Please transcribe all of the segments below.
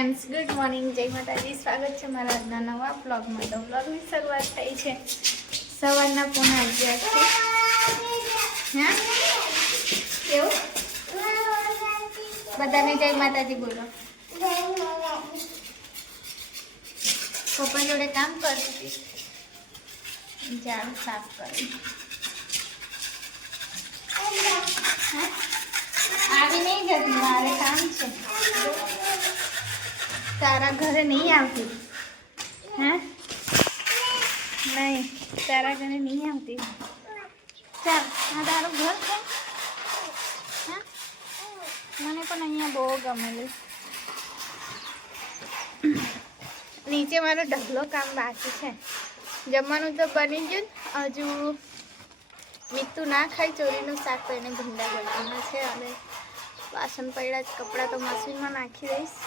Friends, good morning, જય માતાજી. સ્વાગત છે મારા આજના નવા બ્લોગમાં. તો બ્લોગની શરૂઆત થઈ છે સવારના 9:30 હા કેવું બધાને જય માતાજી બોલો. પપ્પા જોડે કામ કરતી હતી, ઝાડુ સાફ કરી. આવી નહીં જતી, મારે કામ છે. તારા ઘરે નહીં આવતી? હા નહીં, તારા ઘરે નહીં આવતી. ચાલ, આ તારું ઘર છે. હા, મને પણ અહીંયા બહુ ગમેલું. નીચે મારો ઢગલો કામ બાકી છે. જમવાનું તો બની ગયું, હજુ મીઠું ના ખાઈ ચોરીનું શાક તો એને ભીંડા બનાવવાના છે. અને વાસણ પડ્યા જ, કપડાં તો મશીનમાં નાખી દઈશ.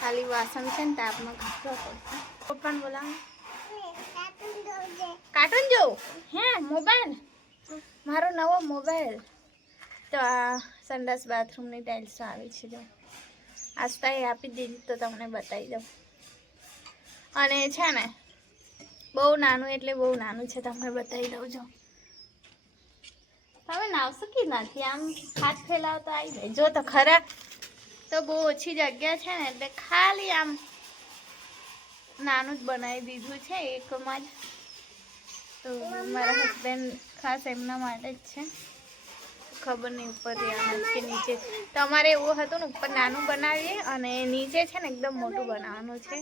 ખાલી વાસણ છે ને તાપમાં ઘસવા પડશે. પપ્પાને બોલાવો. કાર્ટૂન જોઉં હે? મોબાઈલ, મારો નવો મોબાઈલ. તો આ સંડાસ બાથરૂમની ટાઇલ્સો આવી છે. જો આસ્તા એ આપી દીધી તો તમને બતાવી દઉં. અને છે ને બહુ નાનું, એટલે બહુ નાનું છે. તમને બતાવી દઉં. જો તમે નાવશો કે નથી, આમ હાથ ફેલાવ તો આવી જાય. જો તો ખરા, તો બહુ ઓછી જગ્યા છે ને, એટલે ખાલી આમ નાનું જ બનાવી દીધું છે એકમાં જ. તો મારા હસબન્ડ ખાસ એમના માટે જ છે. ખબર નહીં ઉપર રહેવાનું કે નીચે. તમારે એવું હતું ને ઉપર નાનું બનાવીએ અને નીચે છે ને એકદમ મોટું બનાવવાનું છે.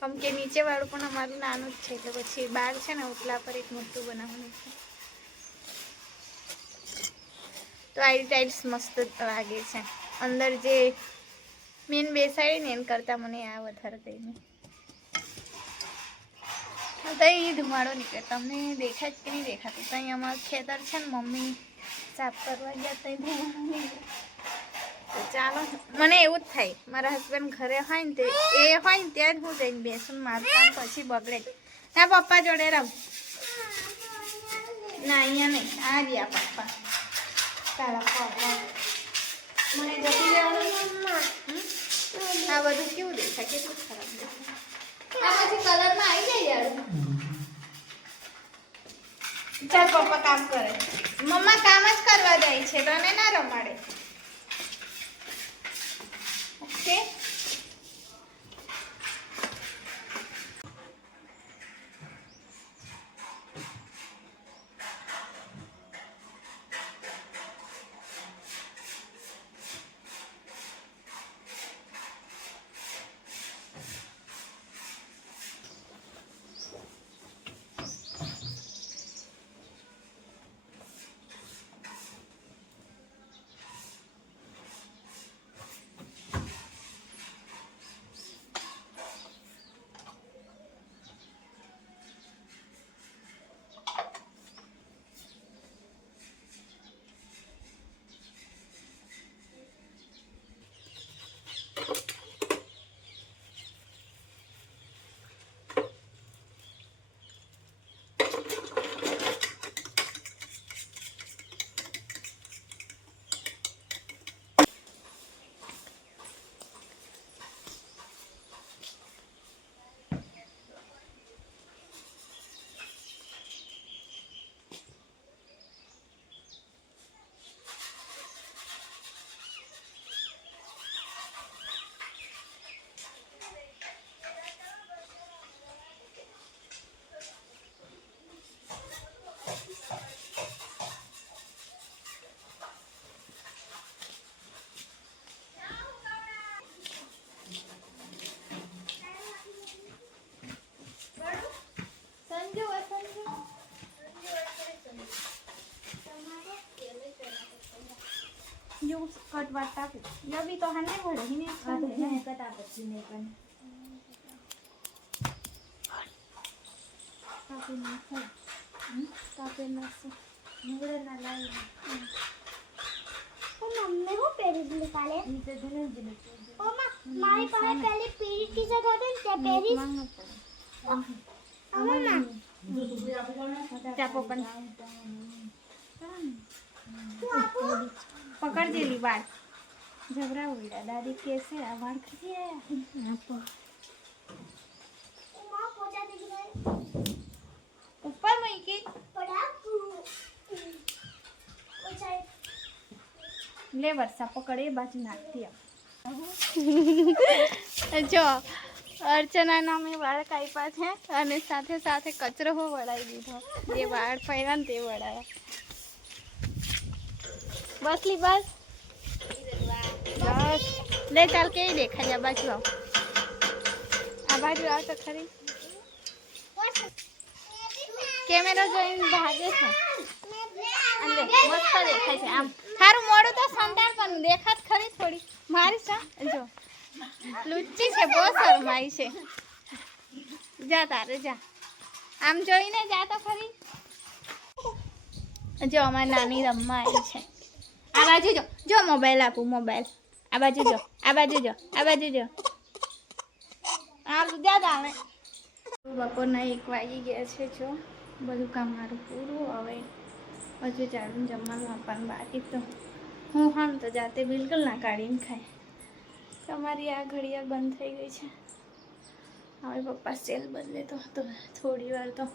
કેમ કે નીચેવાળું પણ અમારું નાનું જ છે, એટલે પછી બહાર છે ને ઉપલા પર એક મોટું બનાવવાનું છે. તો આ ટાઇલ્સ મસ્ત લાગે છે. અંદર જે મેન બેસાડી ને એમ કરતાં મને આ વધારે ગઈ. તો એ ધુમાડો નીકળે, તમને દેખાય જ કે નહીં દેખાતું? તો અહીં અમારું ખેતર છે ને, મમ્મી સાફ કરવા ગયા તો ધુમાડો નીકળે. તો ચાલો, મને એવું જ થાય. મારા હસબન્ડ ઘરે હોય ને, એ હોય ને ત્યાં જ હું જઈને બેસું. મારું કામ પછી બગડે. ના પપ્પા જોડે રમ. ના અહીંયા નહીં, આ રહ્યા પપ્પા. તારા પપ્પા મને જતી રહેવાનું. આ બધું કેવું દેખાય, કેટલું ખરાબ દેખાય. આ પછી કલરમાં આવી જાય યાર. ચાલ પપ્પા કામ કરે. મમ્મા કામ જ કરવા જાય છે, તને ના રમાડે. ઓકે, जो कट वाटता या भी तो हने पड़े ही नहीं खाते हैं कटा पत्ती नहीं कर कापे ना से मुगड़े ना लाई तो मम्मी को पेरी निकाले नीचे धुने दिले ओ मां मारी पाए पहले पेरी की जगह पे क्या पेरी अम्मा चापो पन पकड़ देली बात झगड़ा हो गया दादी कैसे आवाज खड़ी है यहाँ पर ऊपर में की ले वर्षा पकड़े बाजू नाखती जो अर्चना મેં વાળ કાપ્યા છે અને સાથે સાથે કચરો હો વળાવી દીધો જે વાળ પડ્યા ને તે વળાયા બસ લી બસ બસ લે ચાલ કેવી દેખાય આ બાજુ આવ તો ખરી કેમેરો જોઈને ભાગે છે અને મસ્ત દેખાય છે આમ સારું મોડું તો સંતાડ પણ દેખાત ખરી થોડી મારી સા જો લુચ્ચી છે બહુ શરમાઈ છે જા તારે જા આમ જોઈને જા તો ખરી જો અમારી નાની રમવા આવી છે આ બાજુ જો મોબાઈલ આપું મોબાઈલ આ બાજુ જો આ જા તારે બપોરના 1 વાગી ગયા છે જો બધું કામ મારું પૂરું હવે હજુ ચાલુ જમવાનું આપવાનું બાકી તો હું હા તો જાતે બિલકુલ ના કાઢીને ખાય તમારી આ ઘડિયાળ બંધ થઈ ગઈ છે હવે પપ્પા સેલ બદલે તો થોડી વાર તો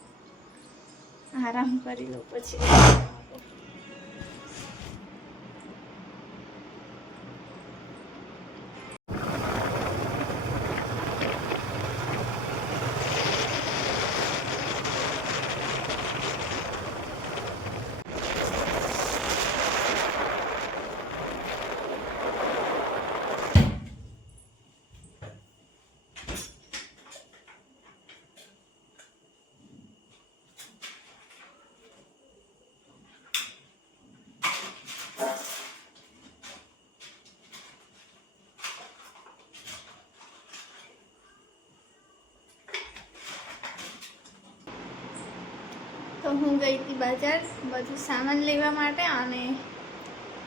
આરામ કરી લો પછી તો હું ગઈ હતી બજાર બધું સામાન લેવા માટે અને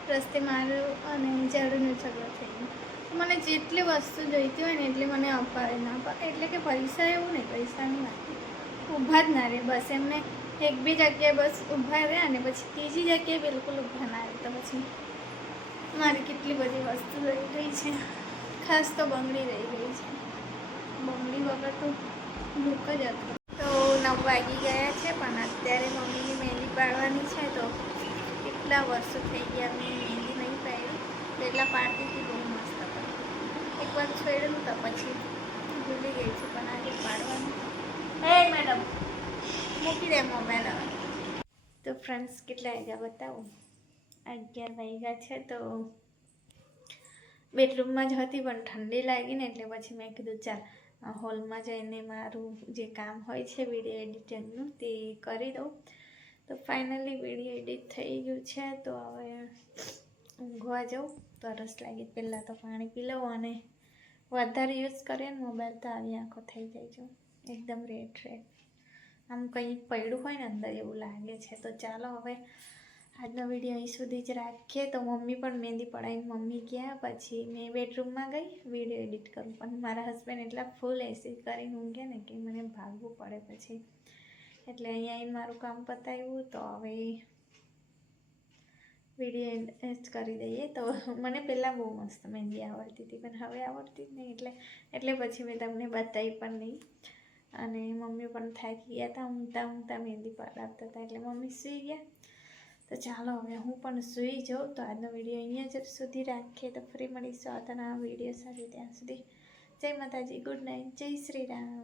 રસ્તે મારું અને ઝાડુનો ઝઘડો થઈ ગયો મને જેટલી વસ્તુ જોઈતી હોય ને એટલી મને અપાવે ના અપાવે એટલે કે પૈસા એવું નહીં પૈસાની વાત ઊભા જ ના રહે બસ એમને એક બી જગ્યાએ બસ ઊભા રહે અને પછી ત્રીજી જગ્યાએ બિલકુલ ઊભા ના રહે તો પછી મારી કેટલી બધી વસ્તુ રહી ગઈ છે ખાસ તો બંગડી રહી ગઈ છે બંગડી વગર તો ભૂખ જ હતો તો 9 વાગી ગયા છે પણ અત્યારે મમ્મીની મહેંદી પાડવાની છે તો કેટલા વર્ષો થઈ ગયા મેં મહેંદી નહીં પાડી તો એટલા પાડતી હતી બહુ મસ્ત પણ એકવાર છોડ્યું તો પછી ભૂલી ગઈ છું પણ આજે પાડવાનું હે મેડમ મૂકી દે મોબાઈલ હવે તો ફ્રેન્ડ્સ કેટલા વાગ્યા બતાવું 11 વાગ્યા છે તો બેડરૂમમાં જ હતી પણ ઠંડી લાગી ને એટલે પછી મેં કીધું ચાલ હોલમાં જઈને મારું જે કામ હોય છે વિડીયો એડિટિંગનું તે કરી દઉં તો ફાઇનલી વિડીયો એડિટ થઈ ગયું છે તો હવે ઊંઘવા જાઉં તરસ લાગી પહેલાં તો પાણી પી લઉં અને વધારે યુઝ કરીએ ને મોબાઈલ તો આવી આંખો થઈ જાય છે એકદમ રેડ આમ કંઈ પડ્યું હોય ને અંદર એવું લાગે છે તો ચાલો હવે આજનો વિડીયો અહીં સુધી જ રાખીએ તો મમ્મી પણ મહેંદી પડાવીને મમ્મી ગયા પછી મેં બેડરૂમમાં ગઈ વિડીયો એડિટ કરું પણ મારા હસબન્ડ એટલા ફૂલ એસી કરીને ઊંઘ્યા ને કે મને ભાગવું પડે પછી એટલે અહીંયા આવીને મારું કામ પતાવ્યું તો હવે વિડીયો એડ કરી દઈએ તો મને પહેલાં બહુ મસ્ત મહેંદી આવડતી હતી પણ હવે આવડતી જ નહીં એટલે પછી મેં તમને બતાવી પણ નહીં અને મમ્મી પણ થાકી ગયા હતા ઊંઘતા મહેંદી પડાવતા હતા એટલે મમ્મી સૂઈ ગયા તો ચાલો હવે હું પણ સૂઈ જાઉં તો આજનો વિડીયો અહીંયા જ સુધી રાખીએ તો ફરી મળીશું આવતાના વિડીયો સાથે ત્યાં સુધી જય માતાજી ગુડ નાઇટ જય શ્રી રામ